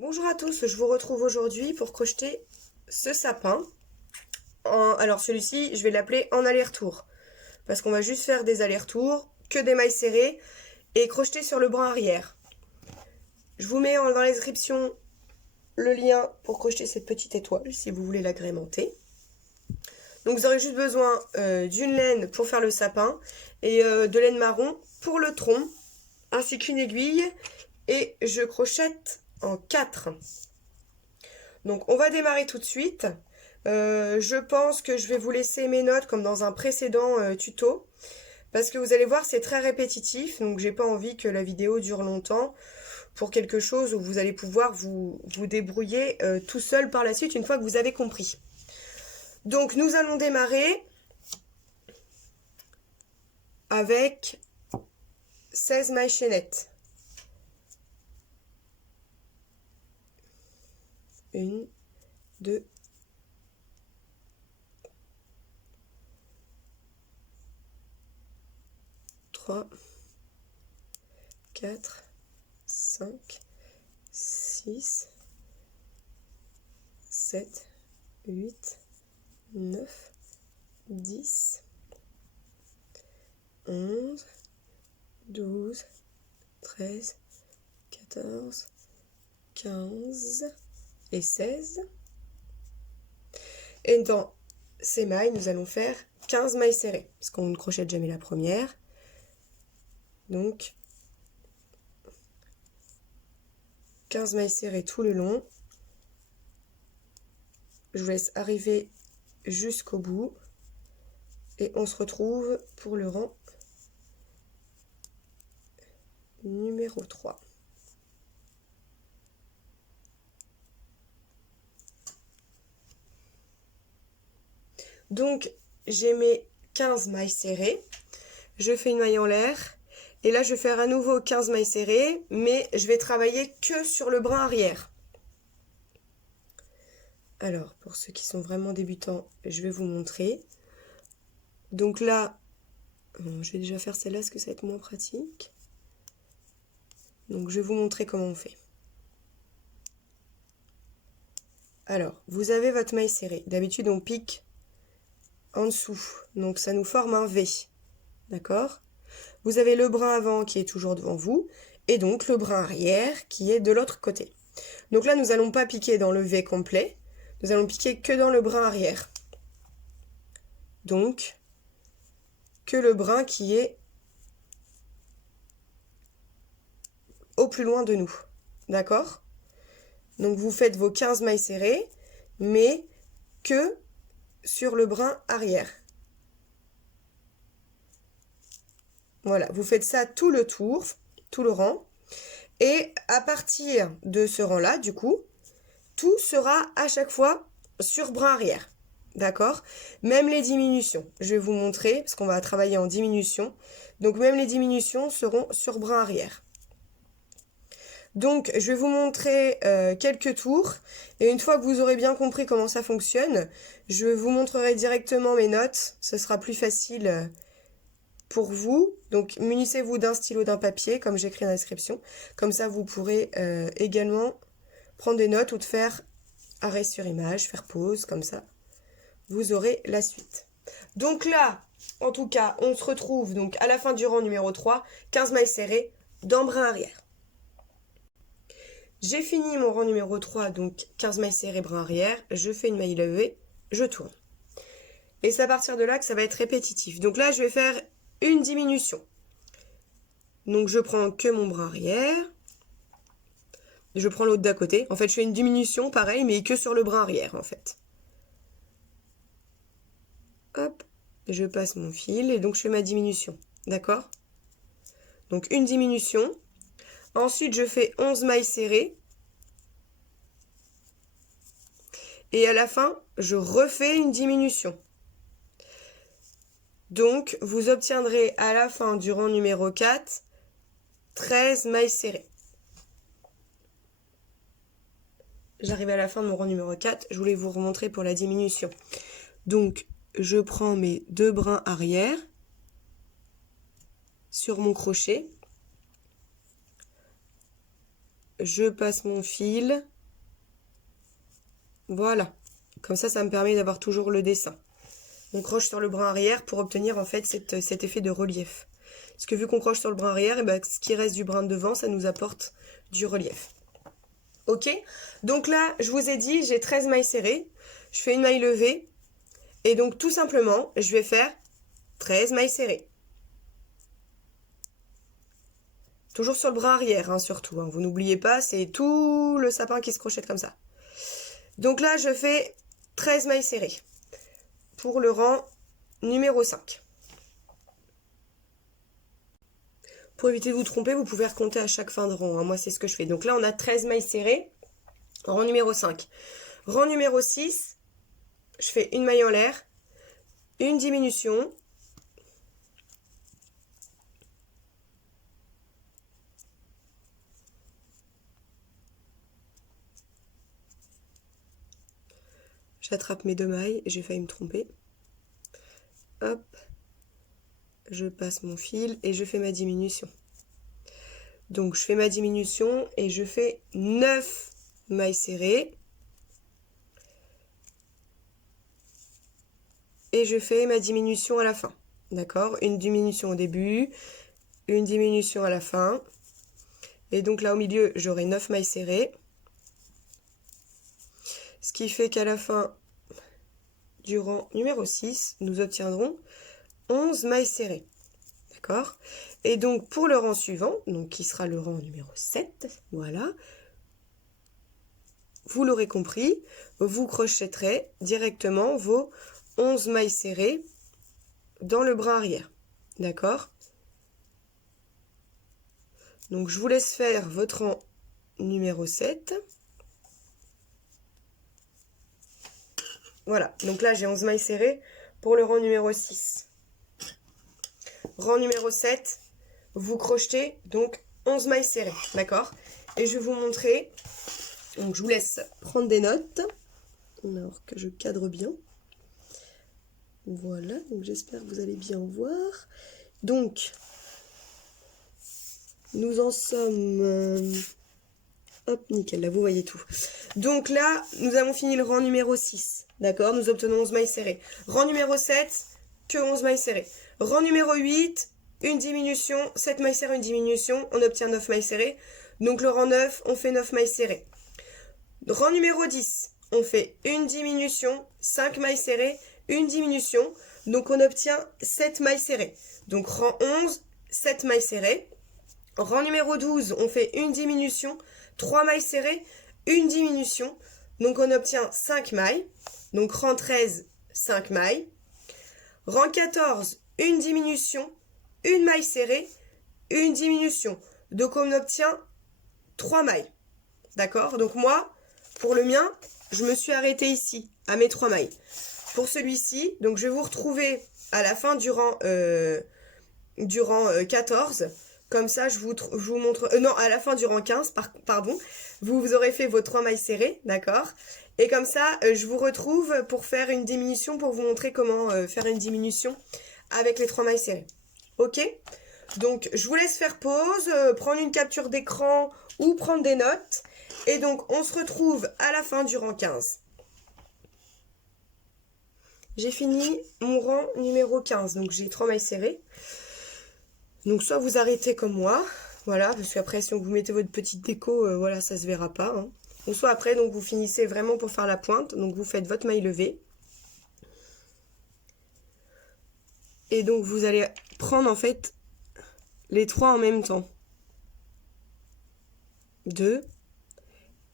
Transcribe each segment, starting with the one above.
Bonjour à tous, je vous retrouve aujourd'hui pour crocheter ce sapin. Alors celui-ci, je vais l'appeler en aller-retour. Parce qu'on va juste faire des allers-retours, que des mailles serrées et crocheter sur le brin arrière. Je vous mets dans la description le lien pour crocheter cette petite étoile si vous voulez l'agrémenter. Donc vous aurez juste besoin d'une laine pour faire le sapin et de laine marron pour le tronc, ainsi qu'une aiguille. Et je crochette en 4. Donc on va démarrer tout de suite. Je pense que je vais vous laisser mes notes comme dans un précédent tuto. Parce que vous allez voir, c'est très répétitif. Donc j'ai pas envie que la vidéo dure longtemps pour quelque chose où vous allez pouvoir vous débrouiller tout seul par la suite une fois que vous avez compris. Donc nous allons démarrer avec 16 mailles chaînettes. 1, 2, 3, 4, 5, 6, 7, 8, 9, 10, 11, 12, 13, 14, 15 et 16. Et dans ces mailles, nous allons faire 15 mailles serrées, parce qu'on ne crochette jamais la première. Donc, 15 mailles serrées tout le long. Je vous laisse arriver jusqu'au bout. Et on se retrouve pour le rang numéro 3. Donc, j'ai mes 15 mailles serrées. Je fais une maille en l'air. Et là, je vais faire à nouveau 15 mailles serrées, mais je vais travailler que sur le brin arrière. Alors, pour ceux qui sont vraiment débutants, je vais vous montrer. Donc là, je vais déjà faire celle-là parce que ça va être moins pratique. Donc, je vais vous montrer comment on fait. Alors, vous avez votre maille serrée. D'habitude, on pique en dessous. Donc, ça nous forme un V. D'accord ? Vous avez le brin avant qui est toujours devant vous. Et donc, le brin arrière qui est de l'autre côté. Donc là, nous n'allons pas piquer dans le V complet. Nous allons piquer que dans le brin arrière. Donc, que le brin qui est au plus loin de nous. D'accord ? Donc, vous faites vos 15 mailles serrées, mais que sur le brin arrière. Voilà, vous faites ça tout le tour, tout le rang. Et à partir de ce rang-là, du coup, tout sera à chaque fois sur brin arrière. D'accord ? Même les diminutions. Je vais vous montrer, parce qu'on va travailler en diminution. Donc, même les diminutions seront sur brin arrière. Donc, je vais vous montrer quelques tours. Et une fois que vous aurez bien compris comment ça fonctionne, je vous montrerai directement mes notes. Ce sera plus facile pour vous. Donc, munissez-vous d'un stylo, d'un papier, comme j'écris dans la description. Comme ça, vous pourrez également prendre des notes ou de faire arrêt sur image, faire pause, comme ça. Vous aurez la suite. Donc là, en tout cas, on se retrouve donc à la fin du rang numéro 3, 15 mailles serrées dans brin arrière. J'ai fini mon rang numéro 3, donc 15 mailles serrées, brin arrière. Je fais une maille levée, je tourne. Et c'est à partir de là que ça va être répétitif. Donc là, je vais faire une diminution. Donc je prends que mon brin arrière. Je prends l'autre d'à côté. En fait, je fais une diminution, pareil, mais que sur le brin arrière, en fait. Hop, je passe mon fil et donc je fais ma diminution. D'accord ? Donc une diminution. Ensuite, je fais 11 mailles serrées. Et à la fin, je refais une diminution. Donc, vous obtiendrez à la fin du rang numéro 4, 13 mailles serrées. J'arrive à la fin de mon rang numéro 4. Je voulais vous remontrer pour la diminution. Donc, je prends mes deux brins arrière sur mon crochet. Je passe mon fil Voilà. Comme ça me permet d'avoir toujours le dessin. On croche sur le brin arrière pour obtenir en fait cet effet de relief. Parce que vu qu'on croche sur le brin arrière, et ben, ce qui reste du brin de devant, ça nous apporte du relief. Ok? Donc là, je vous ai dit, j'ai 13 mailles serrées. Je fais une maille levée. Et donc tout simplement, je vais faire 13 mailles serrées. Toujours sur le bras arrière, hein, surtout. Hein. Vous n'oubliez pas, c'est tout le sapin qui se crochette comme ça. Donc là, je fais 13 mailles serrées pour le rang numéro 5. Pour éviter de vous tromper, vous pouvez recompter à chaque fin de rang. Hein. Moi, c'est ce que je fais. Donc là, on a 13 mailles serrées, rang numéro 5. Rang numéro 6, je fais une maille en l'air, une diminution. J'attrape mes 2 mailles, j'ai failli me tromper. Hop, je passe mon fil et je fais ma diminution. Donc je fais ma diminution et je fais 9 mailles serrées. Et je fais ma diminution à la fin. D'accord? Une diminution au début, une diminution à la fin. Et donc là au milieu, j'aurai 9 mailles serrées. Ce qui fait qu'à la fin du rang numéro 6, nous obtiendrons 11 mailles serrées. D'accord? Et donc pour le rang suivant, donc qui sera le rang numéro 7, voilà, vous l'aurez compris, vous crochetterez directement vos 11 mailles serrées dans le bras arrière. D'accord? Donc je vous laisse faire votre rang numéro 7. Voilà, donc là j'ai 11 mailles serrées pour le rang numéro 6. Rang numéro 7, vous crochetez donc 11 mailles serrées, d'accord? Et je vais vous montrer, donc je vous laisse prendre des notes, alors que je cadre bien. Voilà, donc j'espère que vous allez bien voir. Donc, nous en sommes... hop, nickel, là vous voyez tout. Donc là, nous avons fini le rang numéro 6, d'accord? Nous obtenons 11 mailles serrées. Rang numéro 7, que 11 mailles serrées. Rang numéro 8, une diminution, 7 mailles serrées, une diminution, on obtient 9 mailles serrées. Donc le rang 9, on fait 9 mailles serrées. Rang numéro 10, on fait une diminution, 5 mailles serrées, une diminution, donc on obtient 7 mailles serrées. Donc rang 11, 7 mailles serrées. Rang numéro 12, on fait une diminution, 3 mailles serrées, une diminution, donc on obtient 5 mailles. Donc rang 13, 5 mailles. Rang 14, une diminution, une maille serrée, une diminution. Donc on obtient 3 mailles. D'accord? Donc moi, pour le mien, je me suis arrêtée ici, à mes 3 mailles. Pour celui-ci, donc je vais vous retrouver à la fin du rang 14. Comme ça, je vous montre... non, à la fin du rang 15, pardon. Vous aurez fait vos 3 mailles serrées, d'accord? Et comme ça, je vous retrouve pour faire une diminution, pour vous montrer comment faire une diminution avec les 3 mailles serrées. Ok? Donc, je vous laisse faire pause, prendre une capture d'écran ou prendre des notes. Et donc, on se retrouve à la fin du rang 15. J'ai fini mon rang numéro 15, donc j'ai 3 mailles serrées. Donc soit vous arrêtez comme moi, voilà, parce qu'après si vous mettez votre petite déco, voilà, ça se verra pas. Hein. Ou soit après, donc vous finissez vraiment pour faire la pointe, donc vous faites votre maille levée. Et donc vous allez prendre en fait les 3 en même temps. 2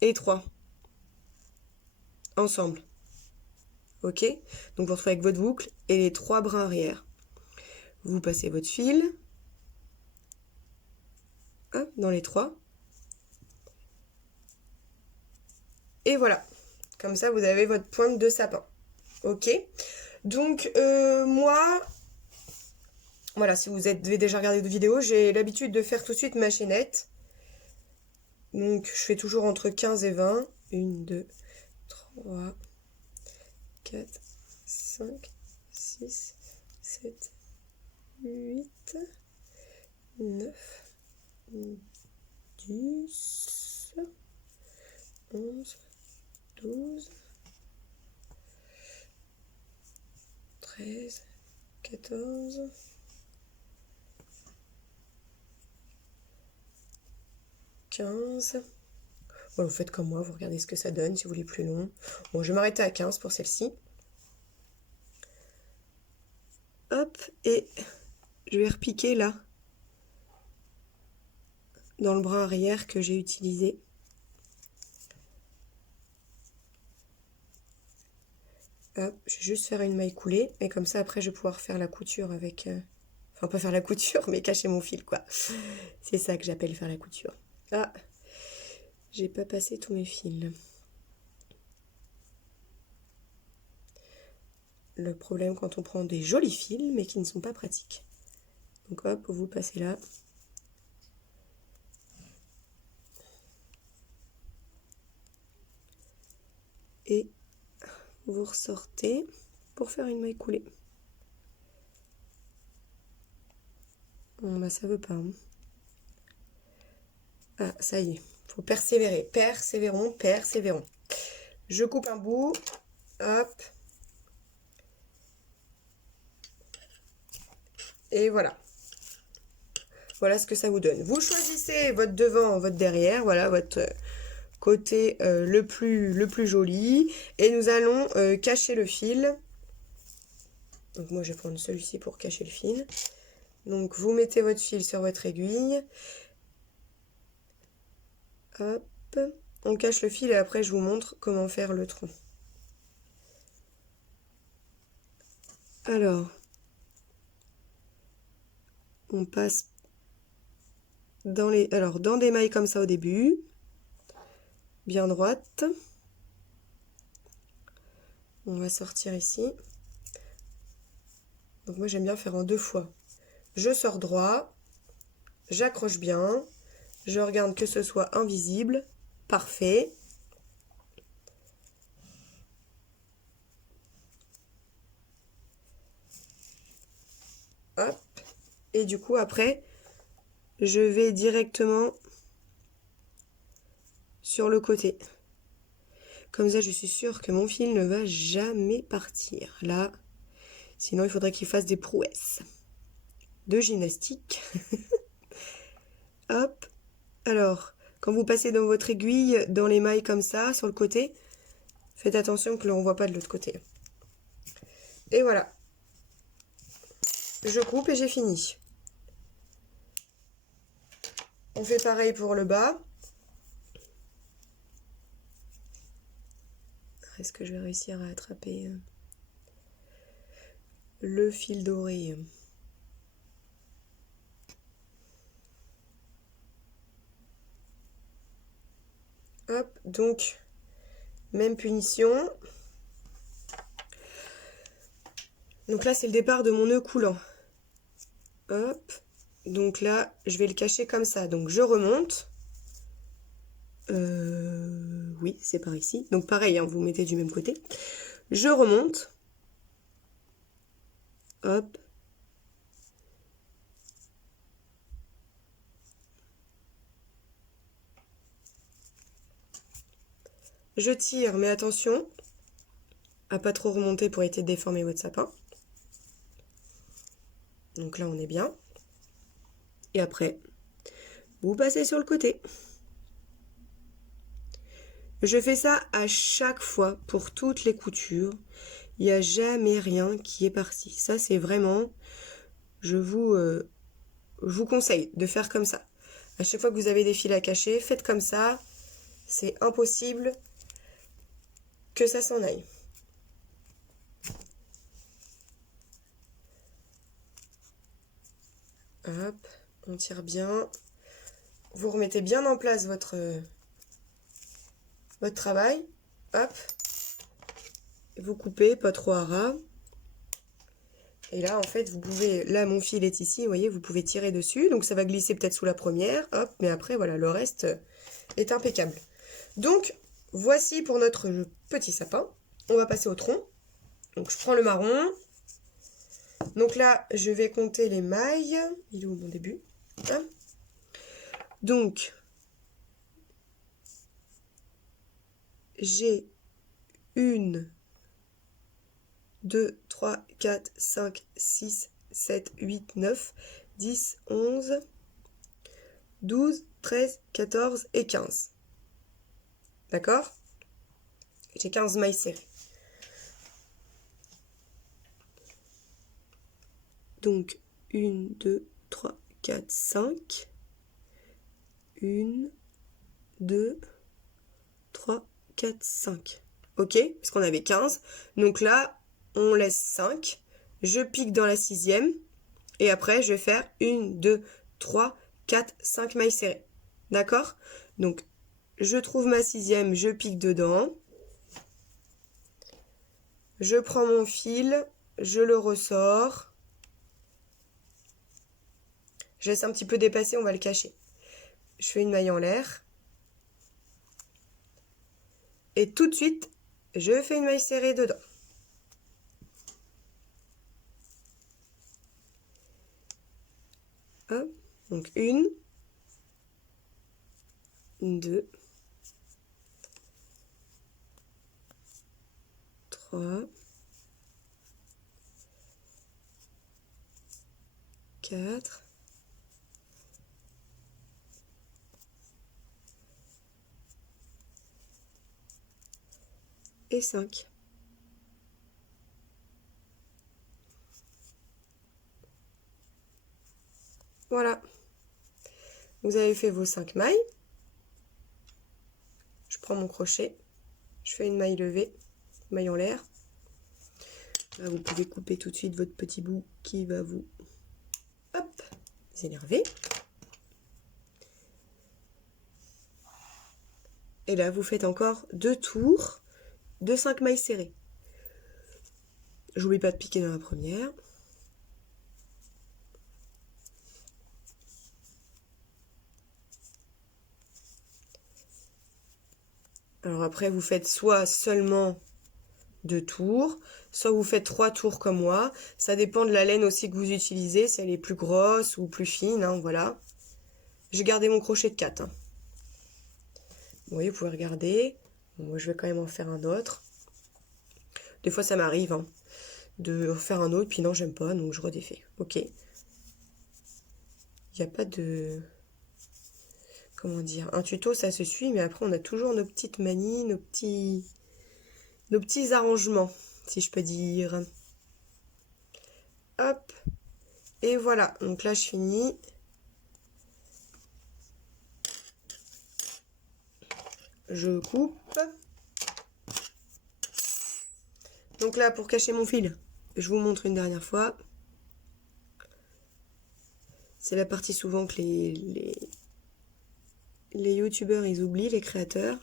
et 3. Ensemble. Ok? Donc vous retrouvez avec votre boucle et les 3 brins arrière. Vous passez votre fil. Hop, dans les 3. Et voilà. Comme ça, vous avez votre pointe de sapin. Ok? Donc, moi... Voilà, si vous avez déjà regardé de vidéos, j'ai l'habitude de faire tout de suite ma chaînette. Donc, je fais toujours entre 15 et 20. 1, 2, 3, 4, 5, 6, 7, 8, 9, 10, 11, 12, 13, 14, 15. Bon, vous faites comme moi, vous regardez ce que ça donne si vous voulez plus long. Bon, je vais m'arrêter à 15 pour celle-ci. Hop, et je vais repiquer là, dans le bras arrière que j'ai utilisé. Hop, je vais juste faire une maille coulée, et comme ça après je vais pouvoir faire la couture avec... Enfin, pas faire la couture, mais cacher mon fil, quoi. C'est ça que j'appelle faire la couture. Ah, j'ai pas passé tous mes fils. Le problème quand on prend des jolis fils, mais qui ne sont pas pratiques. Donc hop, vous passez là. Et vous ressortez pour faire une maille coulée. Bon, bah ça veut pas. Hein. Ah, ça y est. Faut persévérer. Persévérons, persévérons. Je coupe un bout. Hop. Et voilà. Voilà ce que ça vous donne. Vous choisissez votre devant, votre derrière. Voilà, votre côté le plus joli. Et nous allons cacher le fil. Donc moi, je vais prendre celui-ci pour cacher le fil. Donc, vous mettez votre fil sur votre aiguille. Hop. On cache le fil et après, je vous montre comment faire le tronc. Alors, on passe dans des mailles comme ça au début. Bien droite. On va sortir ici. Donc moi, j'aime bien faire en 2 fois. Je sors droit. J'accroche bien. Je regarde que ce soit invisible. Parfait. Hop. Et du coup, après, je vais directement sur le côté. Comme ça, je suis sûre que mon fil ne va jamais partir. Là, sinon, il faudrait qu'il fasse des prouesses de gymnastique. Hop. Alors, quand vous passez dans votre aiguille, dans les mailles comme ça, sur le côté, faites attention que l'on ne voit pas de l'autre côté. Et voilà. Je coupe et j'ai fini. On fait pareil pour le bas. Est-ce que je vais réussir à attraper le fil doré? Hop, donc, même punition. Donc là, c'est le départ de mon nœud coulant. Hop, donc là, je vais le cacher comme ça. Donc, je remonte. Oui, c'est par ici. Donc, pareil, hein, vous mettez du même côté. Je remonte. Hop. Je tire, mais attention à pas trop remonter pour éviter de déformer votre sapin. Donc là, on est bien. Et après, vous passez sur le côté. Je fais ça à chaque fois pour toutes les coutures. Il n'y a jamais rien qui est parti. Ça, c'est vraiment... Je vous conseille de faire comme ça. À chaque fois que vous avez des fils à cacher, faites comme ça. C'est impossible que ça s'en aille. Hop, on tire bien. Vous remettez bien en place votre travail. Hop. Vous coupez, pas trop à ras. Et là, en fait, vous pouvez... Là, mon fil est ici, vous voyez, vous pouvez tirer dessus. Donc, ça va glisser peut-être sous la première. Hop, mais après, voilà, le reste est impeccable. Donc, voici pour notre petit sapin. On va passer au tronc. Donc, je prends le marron. Donc là, je vais compter les mailles. Il est où mon début? Hein? Donc, j'ai 1, 2, 3, 4, 5, 6, 7, 8, 9, 10, 11, 12, 13, 14 et 15. D'accord? J'ai 15 mailles serrées. Donc, 1, 2, 3, 4, 5. 1, 2, 3, 4, 5. Ok? Parce qu'on avait 15. Donc là, on laisse 5. Je pique dans la 6e. Et après, je vais faire 1, 2, 3, 4, 5 mailles serrées. D'accord? Donc, je trouve ma 6e, je pique dedans. Je prends mon fil, je le ressors. Je laisse un petit peu dépasser, on va le cacher. Je fais une maille en l'air. Et tout de suite, je fais une maille serrée dedans. Hop. Donc 1, 2, 3, 4, et 5. Voilà. Vous avez fait vos 5 mailles. Je prends mon crochet. Je fais une maille levée, maille en l'air. Là, vous pouvez couper tout de suite votre petit bout qui va vous énerver. Et là, vous faites encore 2 tours de 5 mailles serrées. J'oublie pas de piquer dans la première. Alors après, vous faites soit seulement 2 tours, soit vous faites 3 tours comme moi. Ça dépend de la laine aussi que vous utilisez, si elle est plus grosse ou plus fine, hein, voilà. J'ai gardé mon crochet de 4. Hein. Oui, vous pouvez regarder. Bon, moi, je vais quand même en faire un autre. Des fois, ça m'arrive hein, de faire un autre, puis non, j'aime pas, donc je redéfais. Ok. Il n'y a pas de... Comment dire? Un tuto, ça se suit, mais après, on a toujours nos petites manies, nos petits arrangements, si je peux dire. Hop. Et voilà. Donc là, je finis. Je coupe. Donc là, pour cacher mon fil, je vous montre une dernière fois. C'est la partie souvent que les youtubeurs, ils oublient, les créateurs.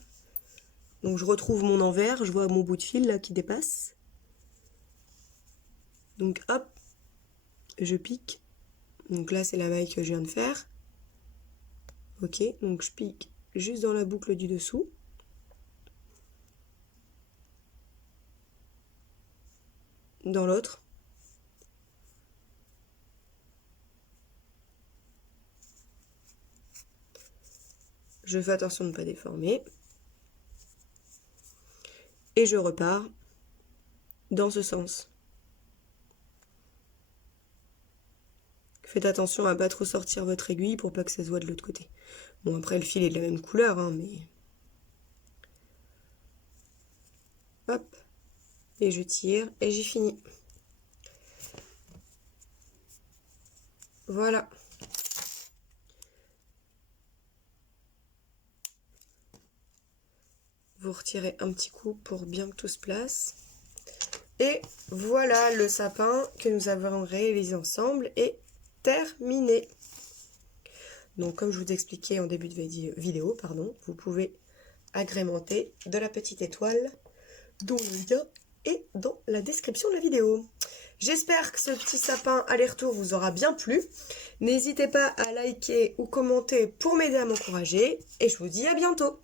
Donc je retrouve mon envers, je vois mon bout de fil là qui dépasse. Donc hop, je pique. Donc là, c'est la maille que je viens de faire. Ok, donc je pique juste dans la boucle du dessous. Dans l'autre. Je fais attention de ne pas déformer. Et je repars dans ce sens. Faites attention à ne pas trop sortir votre aiguille pour pas que ça se voit de l'autre côté. Bon, après, le fil est de la même couleur, hein, mais... Hop. Et je tire et j'ai fini. Voilà. Vous retirez un petit coup pour bien que tout se place. Et voilà, le sapin que nous avons réalisé ensemble est terminé. Donc comme je vous expliquais en début de vidéo, vous pouvez agrémenter de la petite étoile dont le lien est dans la description de la vidéo. J'espère que ce petit sapin aller-retour vous aura bien plu. N'hésitez pas à liker ou commenter pour m'aider à m'encourager. Et je vous dis à bientôt.